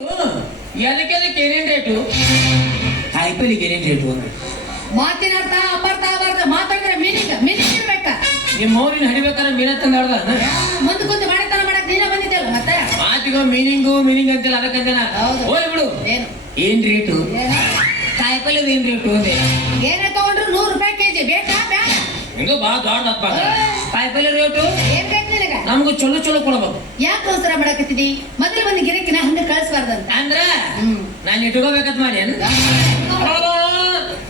ಅದಕ್ಕೆ ಏನೇನ್ ರೇಟು ಕಾಯಿಪಲ್ಲೆಗೆ ಏನೇನ್ ರೇಟು ಅಂದ್ರೆ ಮಾತಿನ ಅರ್ಥ ಅಪಾರ್ಥ ಆಗಬಾರ್ದು. ಮಾತಾಡಿದ್ರೆ ಮೀನಿಂಗ್ ಇರ್ಬೇಕ. ನಿಮ್ಮ ಮೌರಿನ ಹಡಿಬೇಕಾದ್ರೆ ಮೀನ ತಂದ ಮುಂದೆ ಕುಂತು ಮಾಡಿತನ ಮಾಡಕ್ ನೀನ ಬಂದಿದ್ದಲ್ಲ ಮತ್ತೆ ಮಾತಿಗೋ ಮೀನಿಂಗ್ ಅಂತಿಲ್ಲ ಅದಕ್ಕಂತನ ಹೋಗಿ ಬಿಡು. ಏನು ಏನ್ ರೇಟು ಕಾಯಿಪಲ್ಲೆ ಏನ್ ರೇಟು ಅಂದೆ ಏನೇ ತಗೊಂಡ್ರು 100 ರೂಪಾಯಿ ಕೆಜಿ ಬೇಕಾ ಬೇಡ ಹಿಂಗ ಬಾ ದೊಡ್ಡ ಕಾಯಿಪಲ್ಲೆ ರೇಟು ಏನ್ ಬೇಕು ನಿನಗ? ನಮ್ಗೂ ಚಲೋ ಚಲೋ ಕೊಡ್ಬೇಕು. ಯಾಕೆ ಅವಸರ ಮಾಡಕತ್ತಿದಿ? ಮೊದಲು ಬಂದು ಗಿರಕಿನ ಹಂಗ ಕಳಿಸ್ಬಾರ್ದಂತ ಅಂದ್ರ ನಾನು ಇಟ್ಕೋಬೇಕಂತ ಮಾಡಿ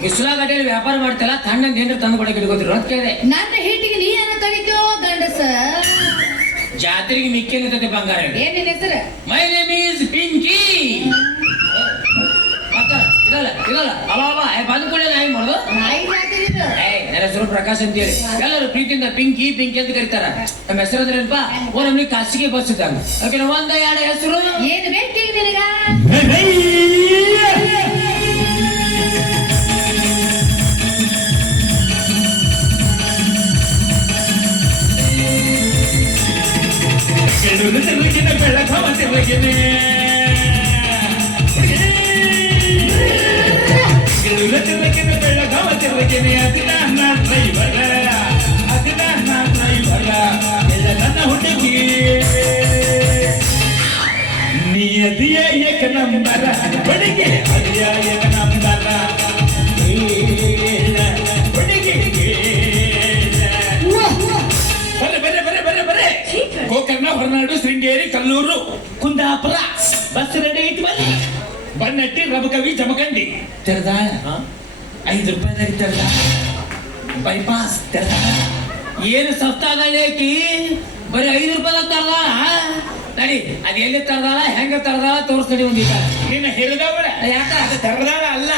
ಬಿಸಿಲಾಗಟ್ಟೆಯಲ್ಲಿ ವ್ಯಾಪಾರ ಮಾಡ್ತಿಲ್ಲ ತಣ್ಣ ಏನ್ರ ತಂದು ಕೊಡಕ್ಕೆ ಇಟ್ಕೋತಿರು ಅಂತ ಕೇಳಿದೆ. ನನ್ನ ಹೀಟಿಗೆ ನೀ ಏನ ತಡಿತೋ ಗಂಡಸ? ಜಾತ್ರೆಗೆ ಮಿಕ್ಕೇನಿರ್ತದೆ ಬಂಗಾರ. ಏನ್ ನಿನ್ ಹೆಸರು? My name is Pinky. ಇದಲ್ಲ ಅವ ಬಂದ್ಕೊಳ್ಳೆ ನಾಯಿ ಮಾಡೋದು. ನಾಯಿ ಜಾತಿ ಇದು. ನನ್ನ ಹೆಸರು ಪ್ರಕಾಶ್ ಅಂತ ಹೇಳಿ ಎಲ್ಲರೂ ಪ್ರೀತಿಯಿಂದ ಪಿಂಕಿ ಅಂತ ಕರೀತಾರ. ನಮ್ಮ ಹೆಸರು ಅಂದ್ರೇನಪ್ಪ ನಮ್ಗೆ ಖಾಸಗಿ ಬಸ್ ಇದ್ದಂಗ. ಓಕೆ ಒಂದ ಎರಡು ಹೆಸರು ಏನ್ ಬೇಕೀಗ ನಿನಗ? ನಿಯದಿಯ ಏಕ ನಂಬರ ಬಡಿಗೆ ಅದಿಯ ಏಕ ನಂಬರ ಬರೆ ಗೋಕರ್ಣ ಹೊರನಾಡು ಶೃಂಗೇರಿ ಕಲ್ಲೂರು ಕುಂದಾಪುರ ಬಸ್ ರೆಡಿ ಐತಿ ಬನ್ನಟ್ಟಿ ರಬಕವಿ ಜಮಖಂಡಿ ತೆರೆದಾಳ 5 ರೂಪಾಯಿದಾಗ ತೆರೆದಾಳ ಬೈಪಾಸ್ ತೆರೆದಾಳ ಏನು ಸಸ್ತಾಗಲೇಕಿ ಬರೀ 5 ರೂಪಾಯಿದಾಗ ತರದಾಳ ನಡಿ ಅದ್ ಎಲ್ಲಿ ತರದಾಳ ಹೆಂಗ ತರದಾಳ ತೋರಿಸ್ತಾಡಿ ಒಂದೀಗ. ನಿನ್ನ ಹಿರಿದವಳ ಯಾಕ ಅದು ತೆರೆದಾಳ ಅಲ್ಲ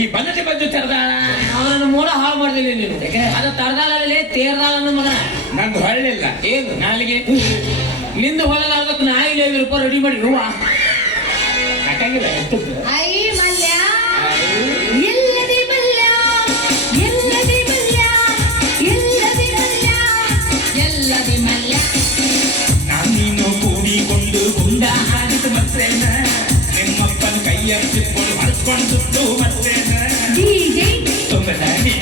ಈ ಬನ್ನಟ್ಟಿ ಬಜ್ಜು ತೆರೆದಾಳ. ಅವನನ್ನು ಮೂಡ ಹಾಳು ಮಾಡ್ದಿಲ್ಲ ನೀನು. ಅದು ತರದಾಳಲ್ಲಿ ತೇರ್ದಾಳ ಅನ್ನೋ ಮಗ ನಂದು ಹೊಳ್ಳಿಲ್ಲ ಏನು ನಾಲಿಗೆ ನಿಂದು ಹೊಳಲಾರ್ದಕ್ಕೆ ನಾ ಇಲ್ಲಿ 5 ರೂಪಾಯಿ ರೆಡಿ ಮಾಡಿ ಹೂವ ಹಾಕಂಗಿಲ್ಲ ಎಷ್ಟದ್ದು ಐ ಮಲ್ಯ ಎಲ್ಲದಿ ಮಲ್ಯ ಎಲ್ಲದಿ ಮಲ್ಯ ಎಲ್ಲದಿ ಮಲ್ಯ ಎಲ್ಲದಿ ಮಲ್ಯ ನಾನೀನು ಕೂಡಿಕೊಂಡು ಗುಂಡ ಹಾಡಿದ ಮತ್ತೇನ ನಿಮ್ಮಪ್ಪನ ಕೈಯಲ್ಲಿಟ್ಕೊಂಡು ಮಾಡಿಸ್ಕೊಂಡು ಮತ್ತೇನ ಡಿಜೆ ತುಂಬದಾಡಿ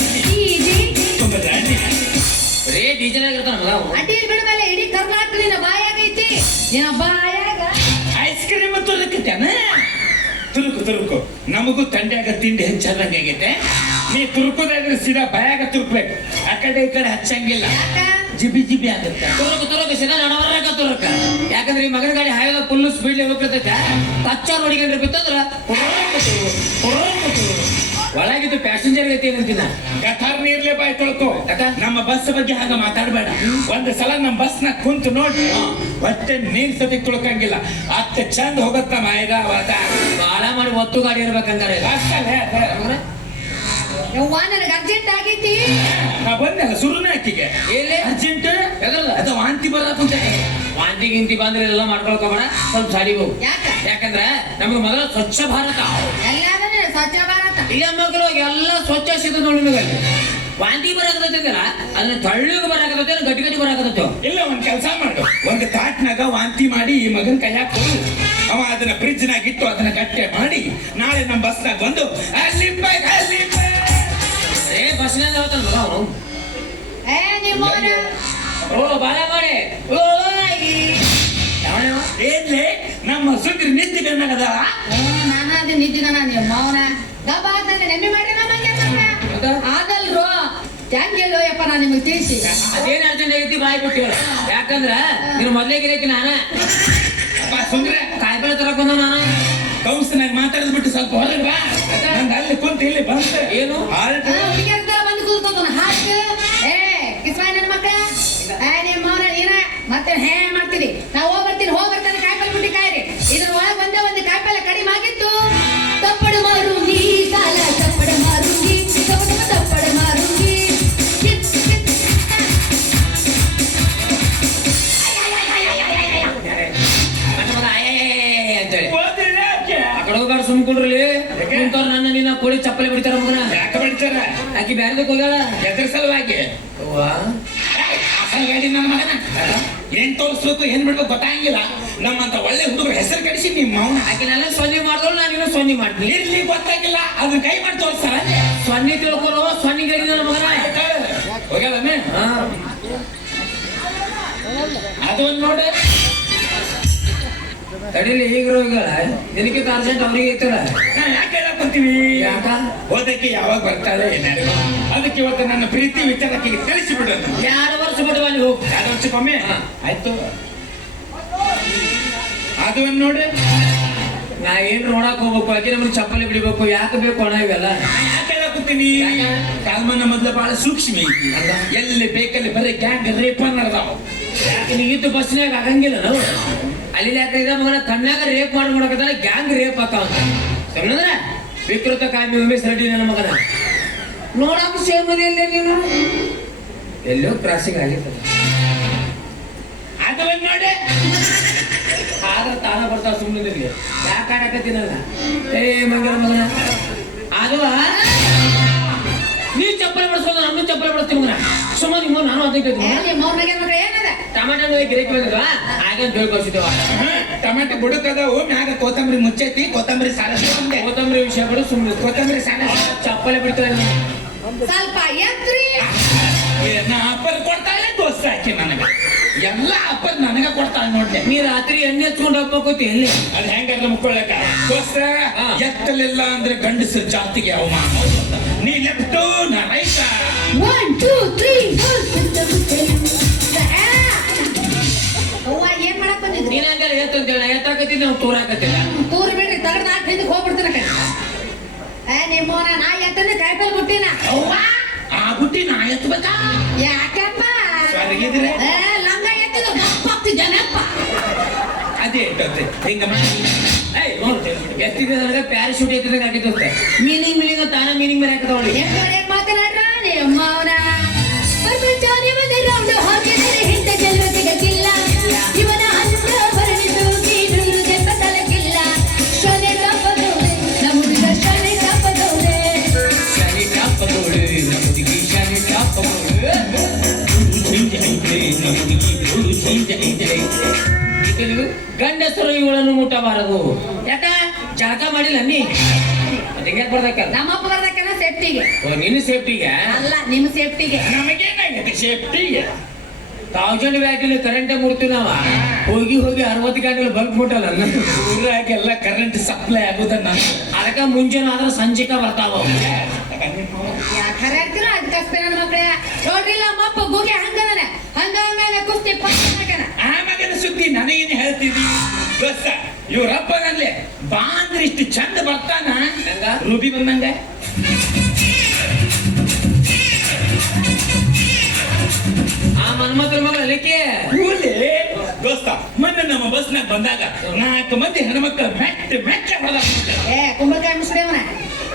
ರೇ ಡೀಸೆಲ್ ಆಗಿರ್ತಾನ ಮಗ ಅವ. ಅಡ್ಡಿಲ್ ಬಿಡ ಮೇಲೆ ಇಡೀ ಕರ್ನಾಟಕ ನಿನ್ನ ಬಾಯಾಗೈತಿ. ನಿನ್ನ ಬಾಯಾಗ ಐಸ್ ಕ್ರೀಮ್ ತುರುಕತ್ತೇನ ತುರುಕು ನಮಗೂ ತಂಡ್ಯಾಗ ತಿಂಡಿ ಹೆಚ್ಚಾದಂಗೆ ಆಗೈತೆ. ನೀ ತುರುಕುದಾದ್ರೆ ಸೀದಾ ಬಾಯಾಗ ತುರುಕ್ಬೇಕು. ಆ ಕಡೆ ಈ ಕಡೆ ಹಚ್ಚಂಗಿಲ್ಲ, ಯಾಕ? ಜಿಬಿ ಆಗುತ್ತೆ. ತುರುಕ ಸಿದಾ ನಡವರ್ಗ ತುರುಕ. ಯಾಕಂದ್ರೆ ಈ ಮಗನ ಗಾಡಿ ಹಾಯ್ದ ಫುಲ್ ಸ್ಪೀಡ್ ಹೋಗ್ತಿರ್ತೈತೆ. ಕಚ್ಚಾರ್ ಹೊಡಿಕೊಂಡ್ರೆ ಬಿತ್ತಂದ್ರ ಒಳಗಿದ್ದು ಪ್ಯಾಸೆಂಜರ್ ಗತಿ ಏನಂತಿನ ಗಟಾರ್ ನೀರ್ಲೆ ಬಾಯ್ ತೊಳ್ಕೊ. ನಮ್ಮ ಬಸ್ ಬಗ್ಗೆ ಹಾಗ ಮಾತಾಡ್ಬೇಡ. ಒಂದ್ ಸಲ ನಮ್ಮ ಬಸ್ ನ ಕುಂತು ನೋಡಿ ಹೊಟ್ಟೆ ನೀರ್ ಸತಿ ತುಳ್ಕಂಗಿಲ್ಲ. ಅತ್ತ ಚಂದ ಹೋಗತ್ತ ಮಾಯಗಾವಾದ ಬಾಳ ಮಾಡಿ ಒತ್ತು ಗಾಡಿ ಇರ್ಬೇಕಂಗಾರೆ ಯವ್ವ ನನಗೆ ಅರ್ಜೆಂಟ್ ಆಗೈತಿ. ನಾ ಬಂದಲ್ಲ ಸುರುನ ಆಕಿಗೆ ಎಲ್ಲಿ ಅರ್ಜೆಂಟ್ ಎದರ್ದ ಅದು ವಾಂತಿ ಬರಕುಂತ. ವಾಂತಿ ಗಿಂತಿ ಬಂದ್ರೆ ಎಲ್ಲ ಮಾಡ್ಕೊಳ್ಕೋಬೇಡ, ಸ್ವಲ್ಪ ಸಾಡಿ ಹೋಗು. ಯಾಕ? ಯಾಕಂದ್ರೆ ನಮ್ಗೆ ಮೊದಲ ಸ್ವಚ್ಛ ಭಾರತ ಎಲ್ಲಾದ್ರೆ ಸ್ವಚ್ಛ ಭಾರತ ಈ ಮಕ್ಕಳು ಎಲ್ಲ ಸ್ವಚ್ಛ ಸಿಗ್ತದೆ ನೋಡಿ ನಿಮಗೆ. ವಾಂತಿ ಬರಾಕತ್ತೈತಲ್ಲ ಅದನ್ನ ತಳ್ಳಿಗೆ ಬರಾಕತ್ತೈತೆ ಗಟ್ಟಿ ಬರಾಕತ್ತೈತೆ. ಇಲ್ಲ ಒಂದ್ ಕೆಲಸ ಮಾಡು, ಒಂದ್ ತಾಟ್ನಾಗ ವಾಂತಿ ಮಾಡಿ ಈ ಮಗನ್ ಕೈಯಾಗ ಕೊಡು. ಅವ ಅದನ್ನ ಫ್ರಿಜ್ ನಾಗ ಇಟ್ಟು ಅದನ್ನ ಗಟ್ಟೆ ಮಾಡಿ ನಾಳೆ ನಮ್ಮ ಬಸ್ ನಾಗ ಬಂದು ಏ ಬಸ್ನಾಗ ಹೇಳ್ತಾನ ಮಗ ಅವನು. ಏ ನಿಮ್ಮವನ ಓ ಬಾಳ ಮಾಡಿ ಓ ಏನ್ಲೇ ನಮ್ಮ ಸುಗ್ರಿ ನಿಂತಿ ಕಣ್ಣಾಗದಾಳ. ನಾನ ಅದು ನಿಂತಿದಾನ ನಿಮ್ಮ ಅವನ ಗಬ್ಬ ಆದ್ರೆ ನೆಮ್ಮಿ ಮಾಡಿ ನಮಗೆ ಆಗಲ್ರೋ ಹೆಂಗೆಲ್ಲೋ ಯಪ್ಪ ನಾ ನಿಮಗೆ ತಿಳಿಸಿ. ಅದೇನ್ ಅರ್ಜೆಂಟ್ ಆಗೈತಿ ಬಾಯ್ ಬಿಟ್ಟು ಹೇಳು. ಯಾಕಂದ್ರ ನೀನು ಮೊದ್ಲೇ ಗಿರೈತಿ ನಾನ ಸುಂದ್ರ ಕಾಯಿಪಲ್ಲೆ ತರಕ್ ಬಂದ ನಾನು ಕೌನ್ಸಿನಾಗ ಮಾತಾಡಿದ್ ಬಿಟ್ಟು ಸ್ವಲ್ಪ ಹೊರಗೆ ಬಾ. ನಂದು ಅಲ್ಲಿ ಕುಂತ ಇಲ್ಲಿ ಬಂತ ಏನು ಹುಡುಗಿಯರ್ದ ಬಂದು ಕೂತ್ಕೊಂಡ ಹಾಕ. ಏ ಕಿಸ್ವಾಯ್ ನನ್ನ ಮಕ್ಕಳ ಏ ನಿಮ್ಮ ಅವನ ನೀನ ಮತ್ತೆ ಹೇ ಮಾಡ್ತೀವಿ. ನಾವು ಹೋಗ್ಬರ್ತಾನೆ ಕಾಯಿಪಲ್ಲೆ ಬಿಟ್ಟು ಕಾಯ್ರಿ. ಇದ್ರ ಒಳಗೆ ಒಂದೇ ಒಂದು ಕಾಯಿಪಲ್ಲೆ ಕಡಿಮೆ ಆಗಿತ್ತು. ತಪ್ಪಡು ಮಾರುಂಗಿ ಸಾಲ ತಪ್ಪಡ ಮಾರುಂಗಿ ತಪ್ಪಡ ಮಾರುಂಗಿ ಅಂತೇಳಿ ಆ ಕಡೆ ಹೋಗ್ಬಾರ ಸುಮ್ಕೊಂಡ್ರಲ್ಲಿ ಕುಂತವ್ರು ನನ್ನ ನಿನ್ನ ಕೋಳಿ ಚಪ್ಪಲಿ ಬಿಡ್ತಾರ ಮಗನ. ಯಾಕೆ ಬಿಡ್ತಾರ? ಆಕಿ ಬ್ಯಾರದಕ್ಕೆ ಹೋಗ್ಯಾಳ ಎದ್ರ ಸಲುವಾಗಿ ಅವ್ವ ಗಾಡಿ ನನ್ನ ಮಗನ ಏನ್ ತೋರಿಸ್ಬೇಕು ಏನ್ ಬಿಡ್ಬೇಕು ಗೊತ್ತಾಗಿಲ್ಲ. ನಮ್ಮಂತ ಒಳ್ಳೆ ಹುಡುಗರ ಹೆಸರು ಕಡಿಸಿ ನಿಮ್ಮ ಮೌನ ಆಕಿನೆಲ್ಲ ಸೊನ್ನೆ ಮಾಡಿದವಳು ನಾನು ಸೊನ್ನೆ ಮಾಡ್ತೀನಿ. ಇರ್ಲಿ ಗೊತ್ತಾಗಿಲ್ಲ ಅದನ್ನ ಕೈ ಮಾಡಿ ತೋರಿಸ್ತಾರ. ಸೊನ್ನೆ ತಿಳ್ಕೊರೋ ಸೊನ್ನೆಗೆ ನನ್ನ ಮಗನ ಹೋಗಲ್ಲಮ್ಮೆ ಅದೊಂದು ನೋಡ ತಡೀಲಿ ಈಗ ರೋಗಗಳ ನಿನಗಿಂತ ಅರ್ಜೆಂಟ್ ಅವ್ರಿಗೆ ಐತಲ್ಲ. ಯಾಕೆ ಹೇಳಕ್ ಕುಂತೀವಿ? ಯಾಕ ಓದಕ್ಕೆ ಯಾವಾಗ ಬರ್ತಾಳೆ ಏನಾರು ಅದಕ್ಕೆ ಇವತ್ತು ನನ್ನ ಪ್ರೀತಿ ವಿಚಾರಕ್ಕೆ ತಿಳಿಸಿ ಬಿಡೋದು. 2 ವರ್ಷ ಬಿಟ್ಟು ಅಲ್ಲಿ ಹೋಗ್ 2 ವರ್ಷಕ್ಕೊಮ್ಮೆ ಆಯ್ತು. ಅದು ಒಂದು ನೋಡಿ ನಾ ಏನ್ ನೋಡಕ್ ಹೋಗ್ಬೇಕು ಆಕೆ ನಮ್ಗೆ ಚಪ್ಪಲಿ ಬಿಡಿಬೇಕು ಯಾಕೆ ಬೇಕು ಅಣ್ಣ ಇವೆಲ್ಲ. ಯಾಕೆ ಹೇಳಕುತ್ತೀನಿ? ಕಾಲ್ಮನ ಮೊದ್ಲು ಬಹಳ ಸೂಕ್ಷ್ಮ ಐತಿ. ಎಲ್ಲಿ ಬೇಕಲ್ಲಿ ಬರೀ ಗ್ಯಾಂಗ್ ರೇಪ ನಡೆದಾವ. ಯಾಕೆ ನೀಗಿದ್ದು ಬಸ್ನಾಗ ಆಗಂಗಿಲ್ಲ ನಾವು ಅಲ್ಲಿ ಯಾಕೆ ಇದ ಮಗನ ಕಣ್ಣಾಗ ರೇಪ್ ಮಾಡ್ಕೊಡಕತ್ತಾರ ಗ್ಯಾಂಗ್ ರೇಪ್ ಹಾಕ ಸಮಂದ್ರ ವಿಕೃತ ಕಾಮಿ ಉಮೇಶ್ ರೆಡ್ಡಿ ನನ್ನ ಮಗನ ನೋಡಕ್ ಸೇಮ್ ಎಲ್ಲ ನೀನು ಎಲ್ಲೋ ಕ್ರಾಸಿಂಗ್ ಆಗಿರ್ತದೆ. ಅದು ಒಂದು ನೋಡಿ ಆದ್ರೆ ತಾನ ಬರ್ತಾವ ಸುಮ್ಮನೆ ಯಾಕೆ ಆಡಕತ್ತೀನಲ್ಲ ಏ ಮಂಗನ ಮಗನ ಅದು ನೀ ಚಪ್ಪಲಿ ಬಡಿಸೋದು ನಮ್ದು ಚಪ್ಪಲಿ ಬಡಿಸ್ತೀವಿ ಮಗನ ಸುಮ್ಮನೆ ನಿಮ್ಮ ನಾನು ಅದಕ್ಕೆ ಏನದ ಟಮಾಟೋ ಗಿರಕಿ ಬಂದಿದ್ವಾ ಹಾಗಂತ ಹೇಳ್ಕೊಳ್ಸಿದ್ದೇವ. ಟಮಾಟೆ ಬುಡಕದವು ಮ್ಯಾಗ ಕೊತ್ತಂಬರಿ ಮುಚ್ಚೈತಿ ಕೊತ್ತಂಬರಿ ಸಾಲ ಕೊತ್ತಂಬರಿ ವಿಷಯಗಳು ಸುಮ್ಮನೆ ಕೊತ್ತಂಬರಿ ಸಾಲ ಚಪ್ಪಲಿ ಬಿಡ್ತಾರೆ ಸ್ವಲ್ಪ ಎತ್ರಿ ಅಪ್ಪರ್ ಕೊಡ್ತಾಳೆ ದೋಸ್ತ ಹಾಕಿ ನನಗೆ ಎಲ್ಲ ಅಪ್ಪರ್ ನನಗ ಕೊಡ್ತಾಳೆ ನೋಡ್ದೆ. ನೀ ರಾತ್ರಿ ಎಣ್ಣೆ ಹಚ್ಕೊಂಡು ಹೋಗ್ಬೇಕೋತಿ ಎಲ್ಲಿ ಅದು ಹೆಂಗಾದ್ರೆ ಮುಕ್ಕೊಳ್ಳಕ ದೋಸ್ತ ಎತ್ತಲಿಲ್ಲ ಅಂದ್ರೆ ಗಂಡಸರ ಜಾತಿಗೆ ಅವಮಾನ. ನೀ ಲೆಫ್ಟು ನಾ ರೈಟ 1 2 3 ಅವ್ವ ಏನ್ ಮಾಡಕ್ ಬಂದಿದ್ರಿ? ನೀನಂದ್ರೆ ಎತ್ತಂತೇಳ ಎತ್ತಾಕತ್ತೀನಿ ನಾವು ತೋರಾಕತ್ತಿಲ್ಲ ತೂರ್ ಬಿಡ್ರಿ ತಗಡ್ ನಾಲ್ಕು ಹಿಂದಕ್ಕೆ ಹೋಗ್ಬಿಡ್ತಾನ ಕೈ ನಿಮ್ಮವನ ನಾ ಎತ್ತಂದ್ರೆ ಕಾಯ್ಪಲ್ ಬಿಟ್ಟಿನ ಅವ್ವ ಆ ಗುಟ್ಟಿ ನಾ ಎತ್ತಬೇಕಾ? ಯಾಕಪ್ಪ ಸ್ವರ್ಗಿದ್ರೆ ಲಂಗ ಎತ್ತಿದ್ರು ದಪ್ಪ ಆಗ್ತಿದ್ದಾನಪ್ಪ. ಅದೇ ಇಟ್ಟತ್ತೆ ಹಿಂಗ ಮಾಡಿ ಎತ್ತಿದ ನನಗೆ ಪ್ಯಾರಾಶೂಟ್ ಎತ್ತಿದಾಗ ಆಗಿದ್ದಂತೆ ಮೀನಿಂಗ್ ಮೀನಿಂಗ್ ತಾನ ಮೀನಿಂಗ್ ಮೇಲೆ ಹಾಕದವಳಿ ಏನ್ ಮಾತನಾಡ್ರ ನಿಮ್ಮವನ ಪ್ರಪಂಚನೇ ಒಂದು ರೌಂಡ್ ಹಾಕಿದರೆ ಹಿಂದೆ ಗೆಲ್ಲುವ ಸಿಗಕ್ಕಿಲ್ಲ. ಇವನ ಹಂತ ಬರವಿದ್ದು ಕೀಳು ಜನ್ಮ ತಲಕಿಲ್ಲ. ಶನಿ ತಪ್ಪದೋಳೆ ನಮ್ಮುಡಿಗ ಶನಿ ತಪ್ಪದೋಳೆ ಶನಿ ಟಾಪದೋಳು ನಮ್ಮುದಿಗೆ ಶನಿ ಟಾಪದೋಳು ಗಂಡಸರು ಇವಳನ್ನು ಮುಟ್ಟಬಾರದು. ಯಾಕ ಜಳಕ ಮಾಡಿಲ್ಲ ನೀ ಅದಕ್ಕೆ ಬರ್ದಕ್ಕಲ್ಲ ನಮ್ಮಪ್ಪ ಬರ್ದಕ್ಕನ ಸೇಫ್ಟಿಗೆ ನಿನ್ನ ಸೇಫ್ಟಿಗೆ ಅಲ್ಲ ನಿಮ್ಮ ಸೇಫ್ಟಿಗೆ. ನಮಗೇನಾಗಿದೆ ಸೇಫ್ಟಿಗೆ 1000 ವ್ಯಾಟಿಲಿ ಕರೆಂಟ್ ಮುಡ್ತೀವಿ ನಾವ ಹೋಗಿ 60 ಗಂಟೆಗಳು ಬಲ್ಬ್ ಮುಟ್ಟಲ್ಲ ಊರಾಗೆಲ್ಲ ಕರೆಂಟ್ ಸಪ್ಲೈ ಆಗುದನ್ನ ಅದಕ್ಕ ಮುಂಜಾನೆ ಆದ್ರೆ ಸಂಜೆಕ ಬರ್ತಾವ. ಯಾಕಂದ್ರೆ ಅದಕ್ಕೆ ನನ್ನ ಮಕ್ಕಳೇ ನೋಡ್ರಿಲ್ಲ ನಮ್ಮಪ್ಪ ಗೂಗೆ ಹಂಗದನ ಹಂಗ ಕುಸ್ತಿ ಪಕ್ಕನ ಆ ಮಗನ ಸುದ್ದಿ ನನಗೇನು ಹೇಳ್ತಿದ್ದಿ ದೋಸ್ತ ಇವ್ರಪ್ಪನಲ್ಲಿ ಬಾ ಅಂದ್ರೆ ಇಷ್ಟು ಚಂದ ಬರ್ತಾನ ರೂಬಿ ಬಂದಂಗ. ಆ ಮನ್ಮತ್ರ ಮಗಳ ಲೆಕ್ಕೆ ಕೂಲೆ ದೋಸ್ತ ಮೊನ್ನೆ ನಮ್ಮ ಬಸ್ನಾಗ ಬಂದಾಗ 4 ಮಂದಿ ಹೆಣ್ಮಕ್ಳು ಮೆಟ್ಟ ಹೋದ ಕುಂಬಳಕಾಯಿ ಮುಸ್ಲಿಮನ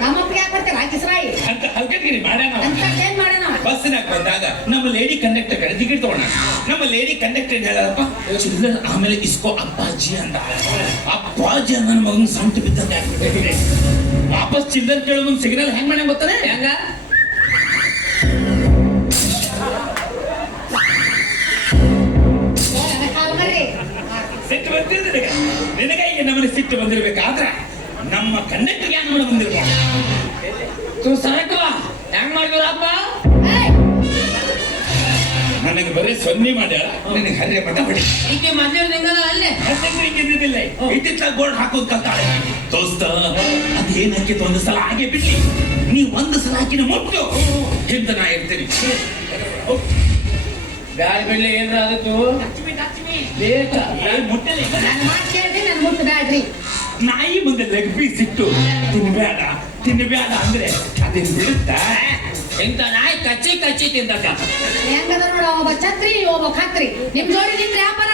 ನಮ್ಮಪ್ಪ ಯಾಕೆ ಬರ್ತೀರ ಕಿಸ್ರಾಯಿ ಅಂತ ಹಲ್ಕಗಿರಿ ಮಾಡ್ಯಾನ. ಅಂತ ಏನ್ ಮಾಡೋಣ ಬಸ್ನಾಗ ಬಂದಾಗ ನಮ್ಮ ಲೇಡಿ ಕಂಡಕ್ಟರ್ ಕಡೆ ಟಿಕೆಟ್ ತಗೋಣ. ನಮ್ಮ ಲೇಡಿ ಕಂಡಕ್ಟರ್ ಏನ್ ಹೇಳಪ್ಪ ಚಿಲ್ಲರ್ ಆಮೇಲೆ ಇಸ್ಕೋ ಅಪ್ಪಾಜಿ ಅಂದ. ಅಪ್ಪಾಜಿ ನನ್ನ ಮಗನ ಸಂಟ ಬಿದ್ದಂಗೆ ಆಗ್ಬಿಟ್ಟೆ. ವಾಪಸ್ ಚಿಲ್ಲರ್ ಕೇಳೋ ಮುಂದೆ ಸಿಗ್ನಲ್ ಹೆಂಗ್ ಮಾಡ್ಯಾನ ಗೊತ್ತಾನೆ ಹೆಂಗ ಸಿಟ್ಟು ಬರ್ತಿದ್ರೆ ನಿನಗೆ ಈಗ ನಮ್ಮನೆ ಸಿಟ್ಟು ಬಂದಿರ್ಬೇಕಾದ್ರೆ ನಮ್ಮ ಕಂಡಕ್ಟರ್ಗೆ ಯಾಕೆ ಬಂದಿರ್ಬೋದು ಸರಕವ ಹೆಂಗ್ ಮಾಡಿದ್ರಪ್ಪ ನನಗೆ ಬರೀ ಸೊನ್ನೆ ಮಾಡ್ಯಾಳ ನನಗೆ ಹರ್ಯ ಮತ ಹೊಡಿ ಈಕೆ ಮಧ್ಯಾಹ್ನ ಹೆಂಗದ ಅಲ್ಲೇ ಇದ್ದಿದ್ದಿಲ್ಲ ಇದ್ದಿತ್ತಲಾಗ ಬೋರ್ಡ್ ಹಾಕೋದ್ ಕಲ್ತಾಳೆ. ದೋಸ್ತ ಅದೇನ್ ಹಾಕಿತ್ತು ಒಂದು ಸಲ ಹಾಗೆ ಬಿಡ್ಲಿ ನೀ ಒಂದು ಸಲ ಹಾಕಿನ ಮುಟ್ಟು ಹಿಂದ ನಾ ಇರ್ತೀನಿ. ಬ್ಯಾಡ ಬಿಡ್ಲಿ ಏನ್ರ ಅದತ್ತು ಲೇಟ ಮುಟ್ಟಲಿ ನನ್ನ ಮಾತು ಕೇಳ್ರಿ ನನ್ ಮುಟ್ಟು ಬ್ಯಾಡ್ರಿ. ನಾಯಿ ಮುಂದೆ ಲೆಗ್ ಪೀಸ್ ಇಟ್ಟು ತಿನ್ನಬೇಡ ಅಂದ್ರೆ ಅದೇನ್ ಬಿಡುತ್ತಾ? ಇಂತ ನಾಯಿ ಕಚ್ಚಿ ತಿಂತ ಹೆಂಗದ ನೋಡ ಒಬ್ಬ ಛತ್ರಿ ಒಬ್ಬ ಖತ್ರಿ ನಿಮ್ ಜೋಡಿ ನಿಂತ್ರೆ ವ್ಯಾಪಾರ